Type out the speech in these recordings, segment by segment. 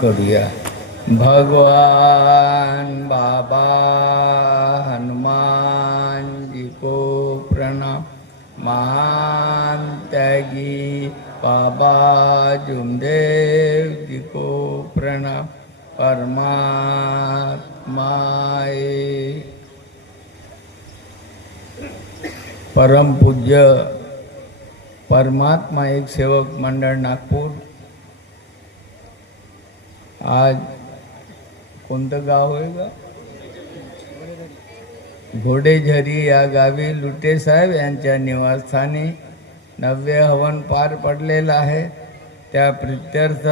करूया। भगवान बाबा हनुमान जी को प्रणाम। महान त्यागी बाबा जुमदेव जी को प्रणाम। परमात्माए परम पूज्य परमात्मा एक सेवक मंडळ नागपूर। आज कोणतं गाव आहे का? घोडेझरी या गावी लुटे साहेब यांच्या निवासस्थानी नव्य हवन पार पडलेलं आहे। त्या प्रित्यर्थ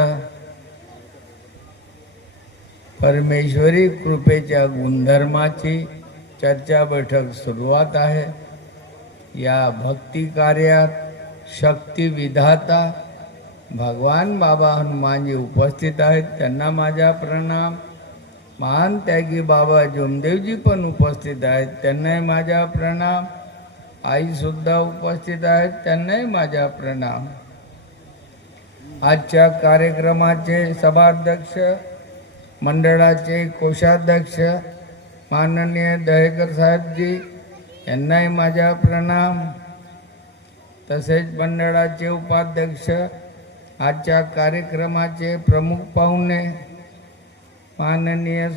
परमेश्वरी कृपेच्या गुणधर्माची चर्चा बैठक सुरुवात आहे। या भक्ती कार्यात शक्ती विधाता भगवान बाबा हनुमानजी उपस्थित आहेत, त्यांना माझा प्रणाम। महान त्यागी बाबा जुमदेवजी पण उपस्थित आहेत, त्यांनाही माझा प्रणाम। आई सुद्धा उपस्थित आहेत, त्यांनाही माझा प्रणाम। आजच्या कार्यक्रमाचे सभाध्यक्ष, मंडळाचे कोषाध्यक्ष माननीय दहेकर साहेबजी यांनाही माझा प्रणाम। तसेच मंडळाचे उपाध्यक्ष, आजच्या कार्यक्रमाचे प्रमुख पाहुणे माननीय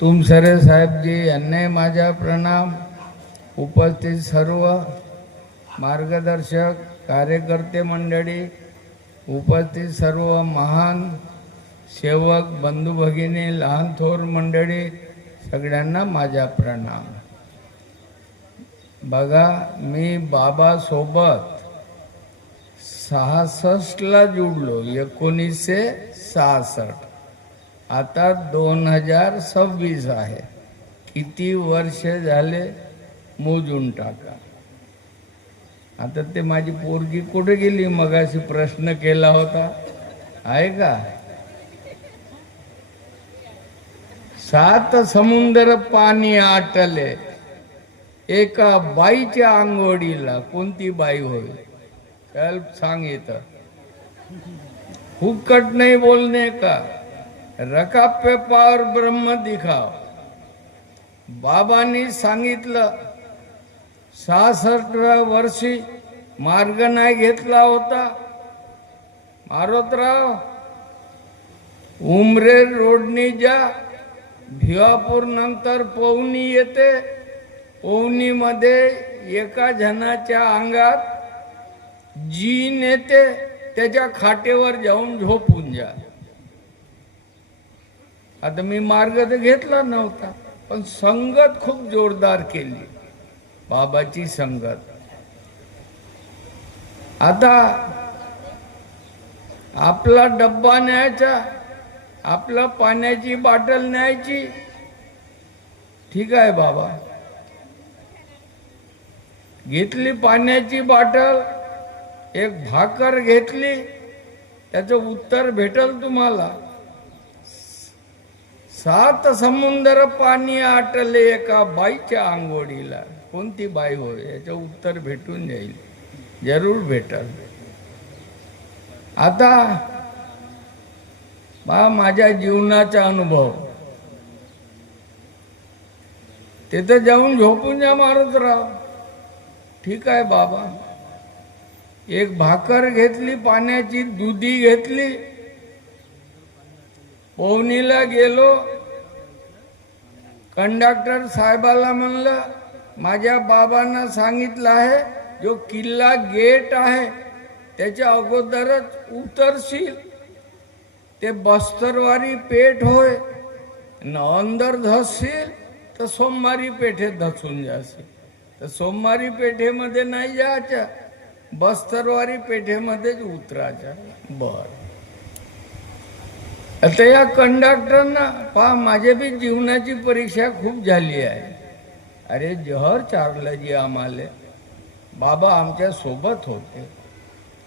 तुमसरे साहेबजी यांनाही माझा प्रणाम। उपस्थित सर्व मार्गदर्शक कार्यकर्ते मंडळी, उपस्थित सर्व महान सेवक बंधू भगिनी, लहान थोर मंडळी, सगळ्यांना माझा प्रणाम। बघा, मी बाबासोबत 66ला जुडलो, 1966। आता 2026 आहे। किती वर्ष झाले मोजून टाका। आता ते माझी पोरगी कुठे गेली? मगाशी प्रश्न केला होता, आहे का? 7 समुद्र पाणी आटले एका बाईच्या आंघोळीला। कोणती बाई होय? चल सांग। येतं हुक्कट नहीं बोलने का, रकाब पे पावर ब्रह्म दिखाओ। बाबांनी सांगितलं 66व्या वर्षी मार्ग नाही घेतला होता मारोतराव, उमरेड रोडनी जा, भिवापूर नंतर पवनी येते। पवनी मध्ये एका जनाच्या अंगात जीन येते, त्याच्या खाटेवर जाऊन झोपून जा। आता मी मार्ग तर घेतला नव्हता, पण संगत खूप जोरदार केली, बाबाची संगत। आता आपला डब्बा न्यायचा, आपला पाण्याची बाटल न्यायची, ठीक आहे बाबा। घेतली पाण्याची बाटल, एक भाकर घेतली, त्याचं उत्तर भेटल तुम्हाला। 7 समुद्र पाणी आटले एका बाईच्या आंघोळीला। कोणती बाई होय? याचं उत्तर भेटून जाईल, जरूर भेटल। आता माझ्या जीवनाचा अनुभव, तिथं जाऊन झोपून जा मारुतराव, ठीक आहे बाबा। एक भाकर घेतली, पाण्याची दुधी घेतली, पवनीला गेलो। कंडक्टर साहेबाला म्हणलं, माझ्या बाबांना सांगितलं आहे, जो किल्ला गेट आहे त्याच्या अगोदरच उतरशील, ते बस्तरवारी पेठ होय, अंदर धसशील तर सोमवारी पेठेत धसून जाशील। तर सोमवारी पेठेमध्ये नाही जायचं, बस्तरवारी पेठेमध्येच उतरायचं। बर, आता या कंडक्टरना पहा, माझ्या बी जीवनाची परीक्षा खूप झाली आहे। अरे जहर चारलं जी आम्हाला। बाबा आमच्या सोबत होते,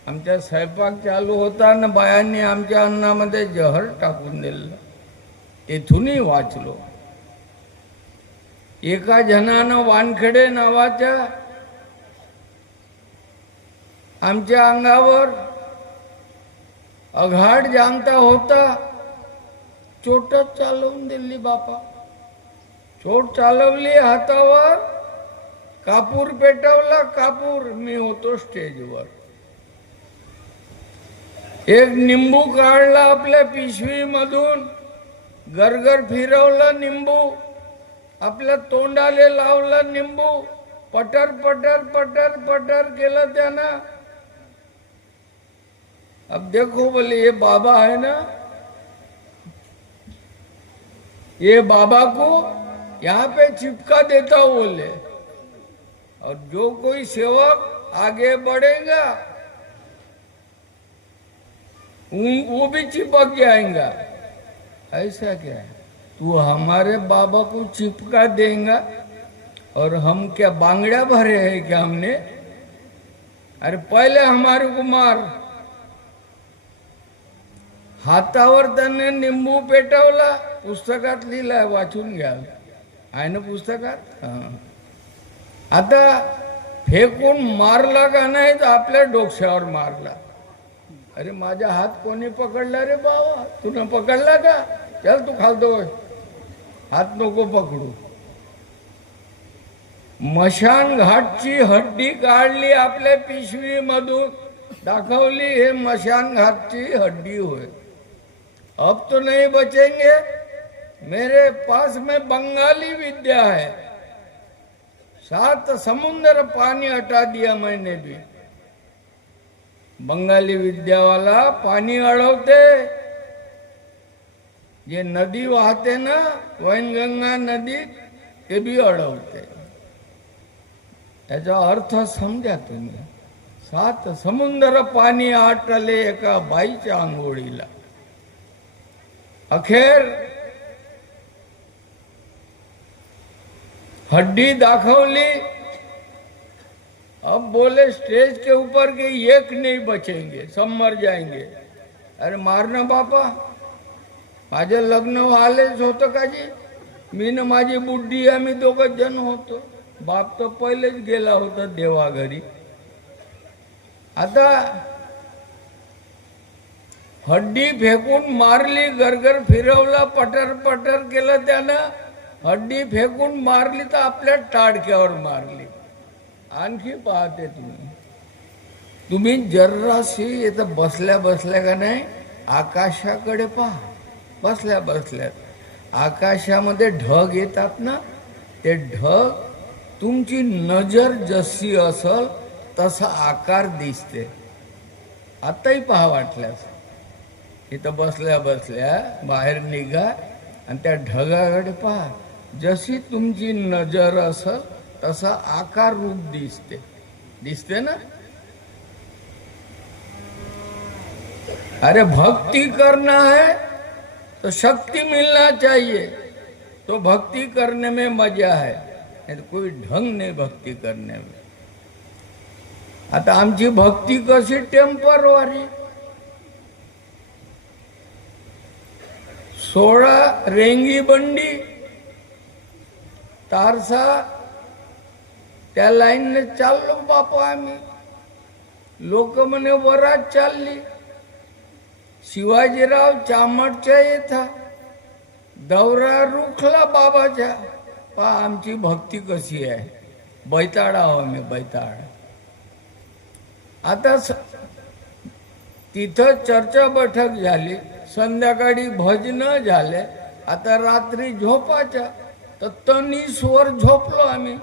आमच्या स्वयंपाक चालू होता ना, बायांनी आमच्या अन्नामध्ये जहर टाकून दिलं, तेथूनही वाचलो। एका जनानं वानखेडे नावाच्या आमच्या अंगावर आघाड जाणता होता, चोटच चालवून दिली बापा. चोट चालवली हातावर, कापूर पेटवला. कापूर, मी होतो स्टेजवर. एक निंबू काढला आपल्या पिशवीमधून, गरगर फिरवलं निंबू, आपल्या तोंडाले लावलं निंबू, पटर पटर पटर पटर केलं त्यानं. अब देखो बोले ये बाबा है ना, ये बाबा को यहाँ पे चिपका देता हूं बोले, और जो कोई सेवक आगे बढ़ेगा वो भी चिपक जाएगा. ऐसा क्या है, तू हमारे बाबा को चिपका देगा और हम क्या बांगड़ा भरे हैं क्या हमने? अरे पहले हमारे को मार. हातावर त्याने निंबू पेटवला. पुस्तकात लिहिलंय, वाचून घ्या. आहे ना पुस्तकात. आता फेकून मारला का नाही तर आपल्या डोक्यावर मारला. अरे माझा हात कोणी पकडला रे बाबा? तूने पकडला का? चल तू खालतो, हात नको पकडू. मशान घाटची हड्डी काढली आपल्या पिशवी मधून, दाखवली हे मशान घाटची हड्डी होय. अब तो नहीं बचेंगे. मेरे पास में बंगाली विद्या है, 7 समुद्र पानी हटा दिया मैंने भी. बंगाली विद्या वाला पाणी अडवते. जे नदी वाहते ना, वैनगंगा नदी, ते भी अडवते. याचा अर्थ समजा तुम्ही. 7 समुद्र पाणी आटले एका बाईच्या आंघोळीला. अखेर हड्डी दाखवली. अब बोले स्टेज के ऊपर के एक नहीं बचेंगे, सब मर जाएंगे. अरे मारना बापा, माझे लग्न व्हायलेच होतं का जी? मी न माझी बुड्डी, आम्ही दोघं जण होतो. बाप तर पहिलेच गेला होता देवाघरी. आता हड्डी फेकून मारली, गरगर फिरवला, पटर पटर केलं त्यानं. हड्डी फेकून मारली तर आपल्या टाडक्यावर मारली. आणखी पाहते तुम्ही जर्राशी इथं बसल्या बसल्या का नाही, आकाशाकडे पहा. बसल्या बसल्या आकाशामध्ये ढग येतात ना, ते ढग तुमची नजर जशी असल तसा आकार दिसते. आताही पहा वाटल्यास. इथं बसल्या बसल्या बाहेर निघा आणि त्या ढगाकडे पहा. जशी तुमची नजर असल तसा आकार रूप दिसते. दिसते ना. अरे भक्ति करना है तो शक्ति मिलना चाहिए, तो भक्ति करने में मजा है. नहीं तो कोई ढंग नहीं भक्ति करने में. आता आमची भक्ती कशी टेम्परवारी. 16 रेंगी बंडी तारसा, त्या लाईनने चाललो बापा आम्ही. लोक म्हणे वरात चालली. शिवाजीराव चामटच्या येथा दौरा रुखला बाबाच्या. पहा आमची भक्ती कशी आहे. बैताड आहो मी, बैताड. आता तिथं चर्चा बैठक झाली, संध्याकाळी भजन झाले. आता रात्री झोपाच्या, तर तनीसवर झोपलो आम्ही.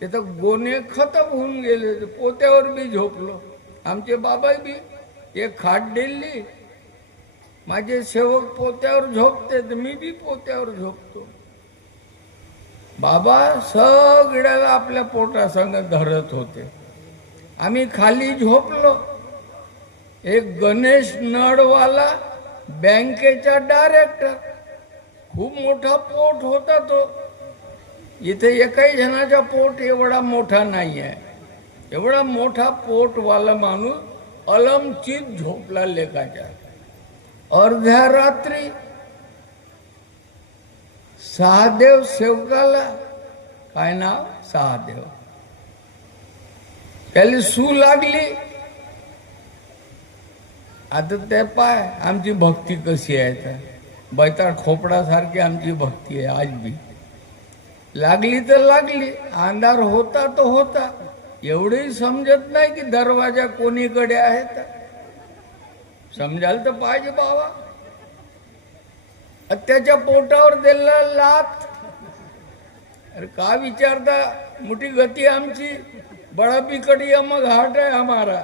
तिथं गोणे खतम होऊन गेले. पोत्यावर बी झोपलो. आमचे बाबा बी एक खाट दिली. माझे सेवक पोत्यावर झोपते तर मी बी पोत्यावर झोपतो. बाबा सगळ्याला आपल्या पोटासंग धरत होते. आम्ही खाली झोपलो. एक गणेश नडवाला, बँकेचा डायरेक्टर, खूप मोठा पोट होता तो. इथे एकाही जणाचा पोट एवढा मोठा नाही आहे. एवढा मोठा पोटवाला माणूस अलमचित झोपला लेकाच्या. अर्ध्या रात्री सहादेव सेवकाला, काय नाव, सहादेव, त्याला सू लागली. आता ते पाय आमची भक्ती कशी आहे तर बैताळ खोपडासारखी आमची भक्ती आहे आज बी. लागली तर लागली, अंधार होता तो होता, एवढंही समजत नाही की दरवाजा कोणीकडे आहे तर समजायला तर पाहिजे बाबा. त्याच्या पोटावर दिला लात. अरे का विचारता, मोठी गती आमची, बडा बिकट मग घाट आहे हमारा.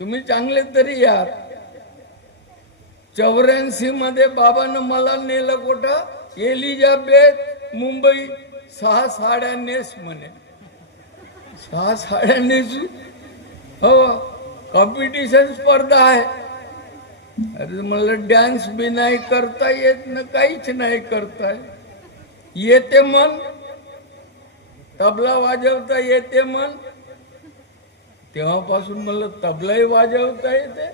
तुम्ही चांगले तरी यार. 84 मध्ये बाबानं मला नेलं कुठं, एलिझाबेथ मुंबई. 6 साड्या नेस म्हणे. 6 साड्या नेसू, हो कॉम्पिटिशन स्पर्धा आहे. अरे मला डान्स बी नाही करता येत ना काहीच नाही करता येते. मन तबला वाजवता येते मन. तेव्हापासून मला तबलाही वाजवता येते,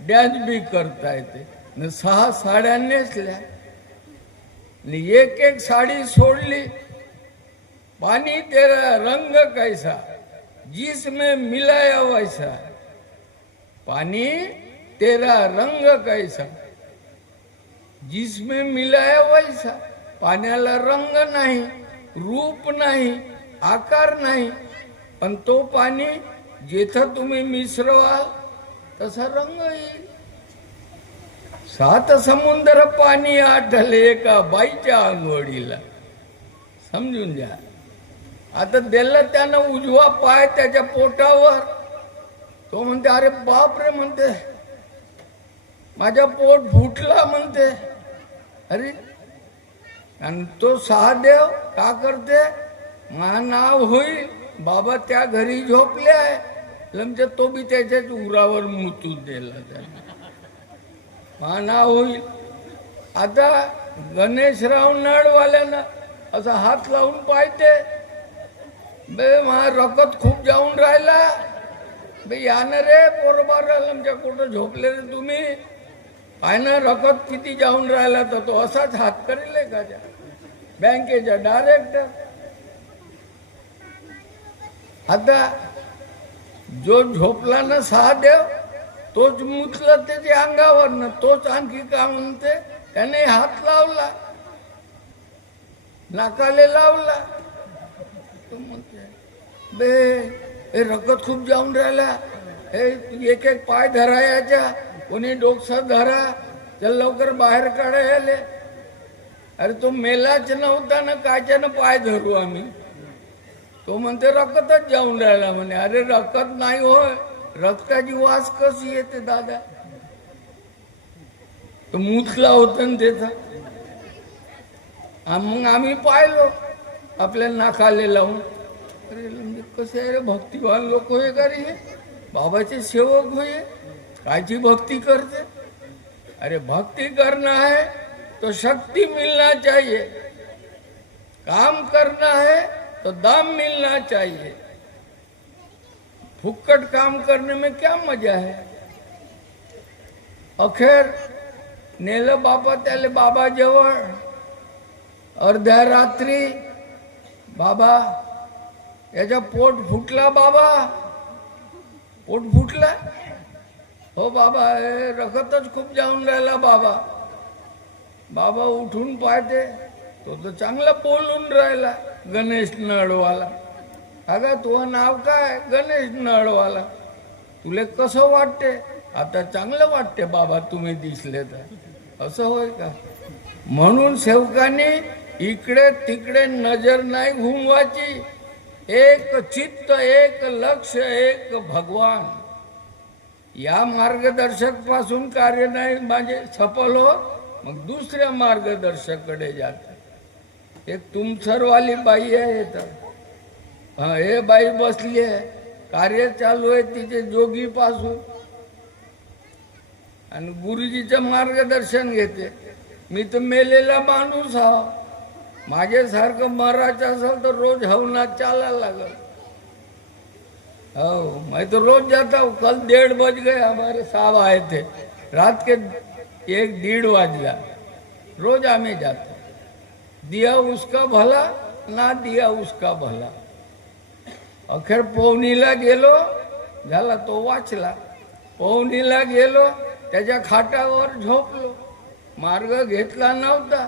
डॅन्स बी करता येते. 6 साड्या नेसल्या, एक एक साडी सोडली. पानी तेरा रंग कैसा जिसमें मिलाया वैसा. पानी तेरा रंग कैसा जिसमें मिलाया वैसा. पाण्याला रंग नाही, रूप नाही, आकार नाही, पण तो पाणी जेथं तुम्ही मिसळवाल तसा रंग येईल. 7 समुद्र पाणी आटले एका बाईच्या आंघोळीला. समजून घ्या. आता दिलं त्यानं उजवा पाय त्याच्या पोटावर. तो म्हणते अरे बाप रे, म्हणते माझा पोट फुटला म्हणते. अरे आणि तो सहादेव का करते, मा नाव होईल. बाबा त्या घरी झोपले आहे, म्हणजे तो बी त्याच्याच उरावर मुतून दिला त्याला. हा नाव होईल. आता गणेशराव नळवाल्यानं असा हात लावून पाहते, बे मा रकत खूप जाऊन राहिला. बे यानं रे पोरबार आमच्या कुठं झोपले रे तुम्ही, पायनं रकत किती जाऊन राहिला. तर तो असाच हात करेल का त्या बँकेच्या डायरेक्टर. आता जो झोपला ना सहादेव, तोच मुतला त्याच्या अंगावर ना. तोच आणखी का म्हणते, त्याने हात लावला, नाकाले लावला. तो म्हणते बे हे रकत खूप जाऊन राहिला, हे एक एक पाय धरा याच्या, कोणी डोकसा धरा, चल लवकर बाहेर काढायले. अरे तो मेलाच नव्हता ना, काच्यानं पाय धरू आम्ही. तो म्हणते रक्तच जाऊन राहिला म्हणे. अरे रक्त नाही होय, रक्ताची वास कशी येते दादा. तो मुतला होता ना त्याचा. मग आम्ही पाहिलो आपल्या नाकाले लावून. अरे म्हणजे कसे आहे रे, भक्तिवान लोक होय का रे, बाबाचे सेवक होय, कायची भक्ती करते. अरे भक्ति करना है तो शक्ति मिलना चाहिए, काम करना है तो दाम मिलना चाहिए. फुक्कट काम करने में क्या मजा है. अखेर नेलं बाबा त्याले बाबा जवळ. अर्ध्या रात्री बाबा याचा पोट फुटला. बाबा पोट फुटला. हो बाबा रक्तच खूप जाऊन राहिला. बाबा बाबा उठून पाहते, तो तर चांगला बोलून राहिला. गणेश नळवाला. अगं तुझं नाव काय, गणेश नळवाला. तुले कसं वाटते. आता चांगलं वाटते बाबा, तुम्ही दिसले तर. असं होय का. म्हणून सेवकांनी इकडे तिकडे नजर नाही घुमवायची. एक चित्त, एक लक्ष, एक भगवान. या मार्गदर्शक पासून कार्य नाही माझे सफल हो, मग दुसऱ्या मार्गदर्शकाकडे जातात. एक तुमसरवाली बाई आहे तर हे बाई बसली आहे, कार्य चालू आहे तिचे जोगी पासून, आणि गुरुजीचं मार्गदर्शन घेते. मी तर मेलेला माणूस हा. माझ्यासारखं मरायचं असेल तर रोज हवनात चालायला लागल. हो मैं तो रोज जाता हूँ. कल 1:30 बज गए, हमारे साहब आए थे रात के 1-1:30 वाजला. रोज आम्ही जातो. दिया उसका भला, ना दिया उसका भला. अखेर पोवणीला गेलो, झाला तो वाचला. पवनीला गेलो, त्याच्या खाटावर झोपलो. मार्ग घेतला नव्हता.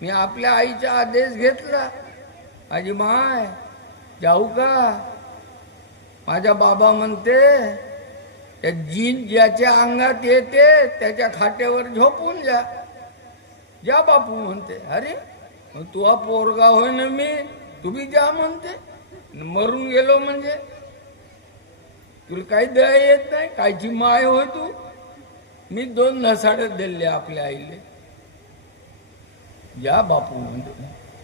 मी आपल्या आईचा आदेश घेतला, माझी माय जाऊ का? माझा बाबा म्हणते त्या जीन ज्याच्या अंगात येते त्याच्या खाट्यावर झोपून जा. जा बापू म्हणते. अरे तुझा पोरगा होय ना मी, तुम्ही जा म्हणते. मरून गेलो म्हणजे तुला काही दया येत नाही? कायची माय होय तू? मी 2 नसाडे दिले आपल्या आईले. जा बापू म्हणते,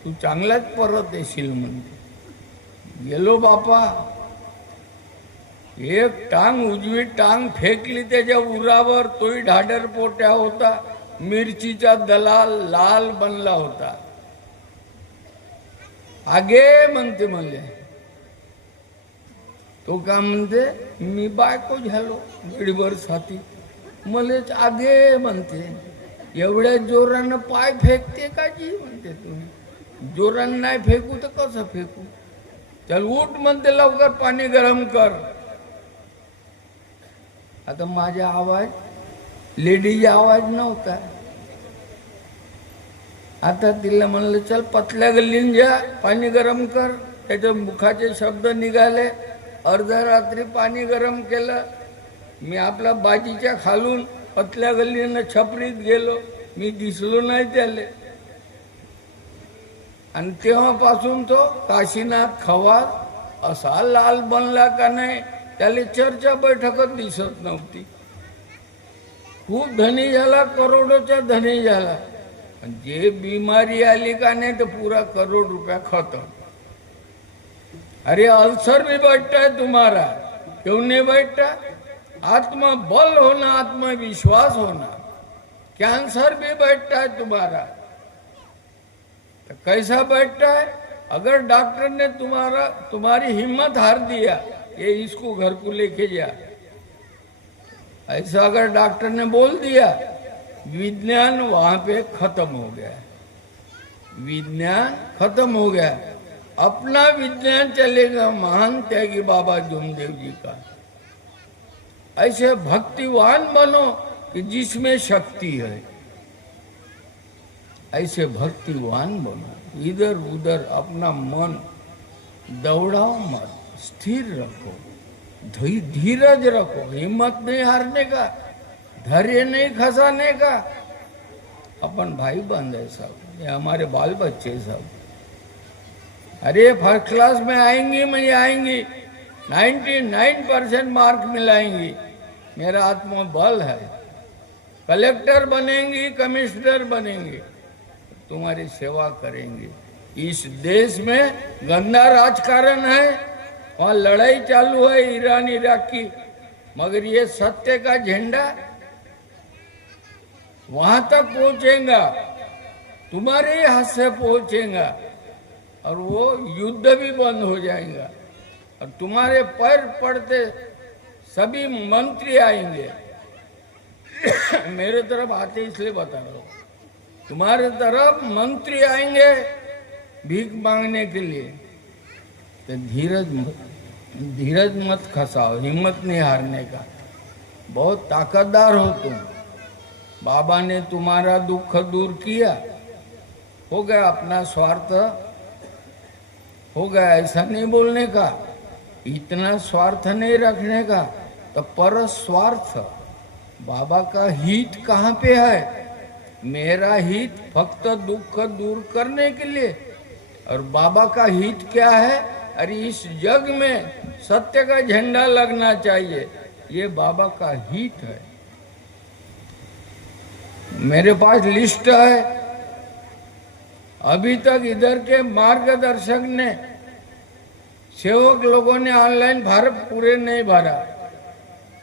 तू चांगलाच परत येशील म्हणते. गेलो बापा. एक टांग, उजवी टांग फेकली त्याच्या उरावर. तोही ढाडर पोट्या होता. मिरचीचा दलाल लाल बनला होता. आगे म्हणते मले. तो का म्हणते, मी बायको झालो गडीभर साथी. मलेच आगे म्हणते. एवढ्या जोरानं पाय फेकते का जी म्हणते तुम्ही? जोरानं नाही फेकू तर कसं फेकू? चल उठ म्हणते, लवकर पाणी गरम कर. आता माझा आवाज लेडीज आवाज नव्हता. आता तिला म्हणलं चल पतल्या गल्लीन जा, पाणी गरम कर. त्याच्या मुखाचे शब्द निघाले. अर्ध्या रात्री पाणी गरम केलं. मी आपल्या बाजीच्या खालून पतल्या गल्लीनं छपरीत गेलो. मी दिसलो नाही त्याले. आणि तेव्हापासून तो काशीनाथ खवास असा लाल बनला का नाही, त्याला चर्चा बैठकच दिसत नव्हती. खूप धनी झाला, करोडोचा धनी झाला. जे बिमारी आली का नाही तर पूरा करोड़ रुपया खत्म. अरे अल्सर भी बैठता है तुम्हारा, क्यों नहीं बैठता? आत्मबल होना, आत्मविश्वास होना. कैंसर भी बैठता है तुम्हारा. तो कैसा बैठता है? अगर डॉक्टर ने तुम्हारी हिम्मत हार दिया, ये इसको घर को लेके जा, ऐसा अगर डॉक्टर ने बोल दिया, विज्ञान वहां पे खत्म हो गया. विज्ञान खत्म हो गया. अपना विज्ञान चलेगा महान त्यागी बाबा जुमदेव जी का. ऐसे भक्तिवान बनो कि जिसमें शक्ति है. ऐसे भक्तिवान बनो. इधर उधर अपना मन दौड़ाओ मत, स्थिर रखो, धीरज रखो, हिम्मत नहीं हारने का, धैर्य नहीं खसाने का. अपन भाई बंद है सब, ये हमारे बाल बच्चे सब. अरे फर्स्ट क्लास में आएंगी, मैं आएंगी, 99% मार्क मिलाएंगी. मेरा आत्मबल है. कलेक्टर बनेंगी, कमिश्नर बनेंगी, तुम्हारी सेवा करेंगे. इस देश में गंदा राजकारण है, वहाँ लड़ाई चालू है ईरान इराक की, मगर ये सत्य का झंडा वहां तक पहुंचेगा, तुम्हारे ही हाथ से पहुंचेगा, और वो युद्ध भी बंद हो जाएगा. और तुम्हारे पैर पड़ते सभी मंत्री आएंगे. मेरे तरफ आते इसलिए बता रहा हूं. तुम्हारे तरफ मंत्री आएंगे भीख मांगने के लिए. तो धीरज मत खसाओ, हिम्मत नहीं हारने का. बहुत ताकतदार हो तुम. बाबा ने तुम्हारा दुख दूर किया, हो गया. अपना स्वार्थ हो गया, ऐसा नहीं बोलने का, इतना स्वार्थ नहीं रखने का. तो पर स्वार्थ, बाबा का हित कहाँ पे है? मेरा हित फक्त दुख दूर करने के लिए. और बाबा का हित क्या है? अरे इस जग में सत्य का झंडा लगना चाहिए, ये बाबा का हित है. मेरे पास लिस्ट है. अभी तक इधर के मार्गदर्शक ने, सेवक लोगों ने ऑनलाइन फॉर्म पूरे नहीं भरा.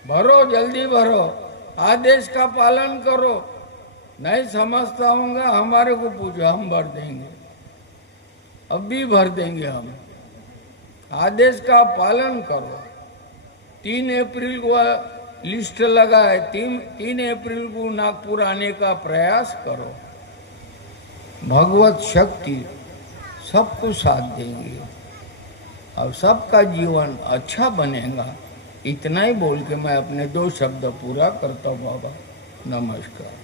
भरो, जल्दी भरो, आदेश का पालन करो. नहीं समझता होगा हमारे को पूछो, हम भर देंगे. अब भी भर देंगे हम. आदेश का पालन करो. 3 अप्रैल को लिस्ट लगा है. 3 अप्रैल को नागपुर आने का प्रयास करो. भगवत शक्ति सबको साथ देंगे और सबका जीवन अच्छा बनेगा. इतना ही बोल के मैं अपने 2 शब्द पूरा करता हूँ बाबा। नमस्कार।